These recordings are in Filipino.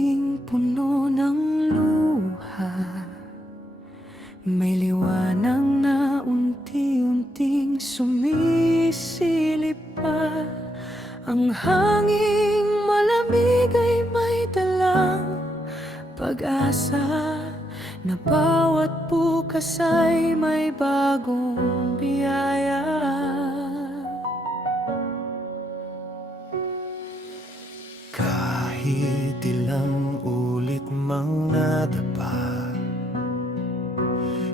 unti-unting puno ng luha. May liwanag na unti-unting sumisilip pa. Ang hanging malamig ay may dalang pag-asa, na bawat bukas ay may bagong biyaya. Kahit ilang ulit mang nadapa,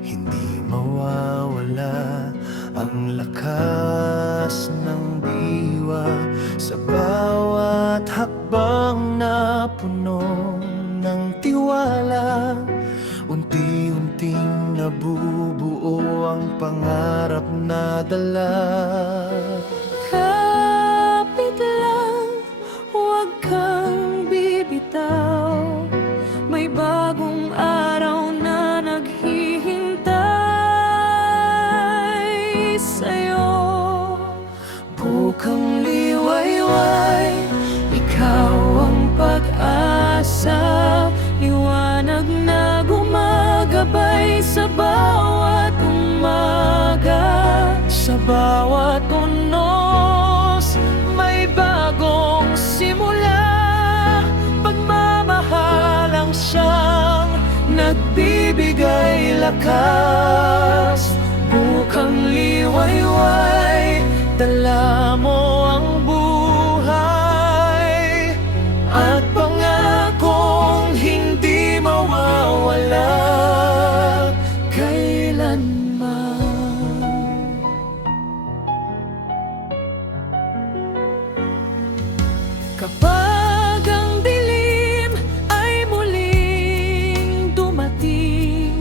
hindi mawawala ang lakas ng diwa. Sa bawat hakbang na puno ng tiwala, unti-unting nabubuo ang pangarap na dala. Kapit lang, huwag kang bibitaw. May bagong araw na naghihintay sa'yo. Bukang liwayway, ikaw ang pag-asa. Liwanag na gumagabay sa bawat umaga. Sa bawat unos, may bagong simula. Pagmamahal ang siyang nagbibigay lakas. Bukang liwayway, dala mo ang buhay at pangakong hindi mawawala kailanman. Kapag ang dilim ay muling dumating,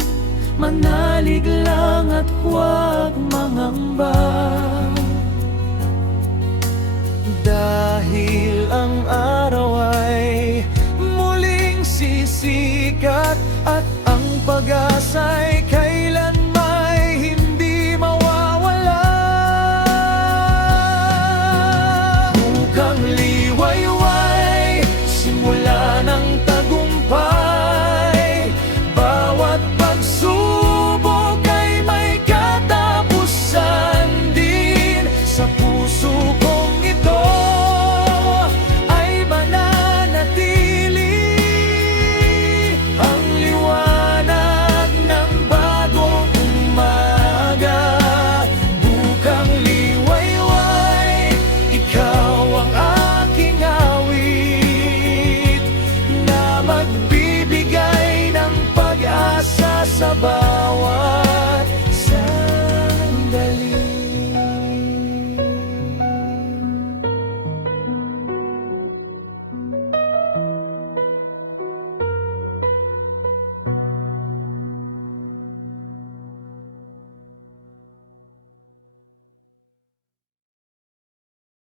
manalig lang at huwag mangamba. Dahil ang araw ay muling sisikat at ang pag-asa'y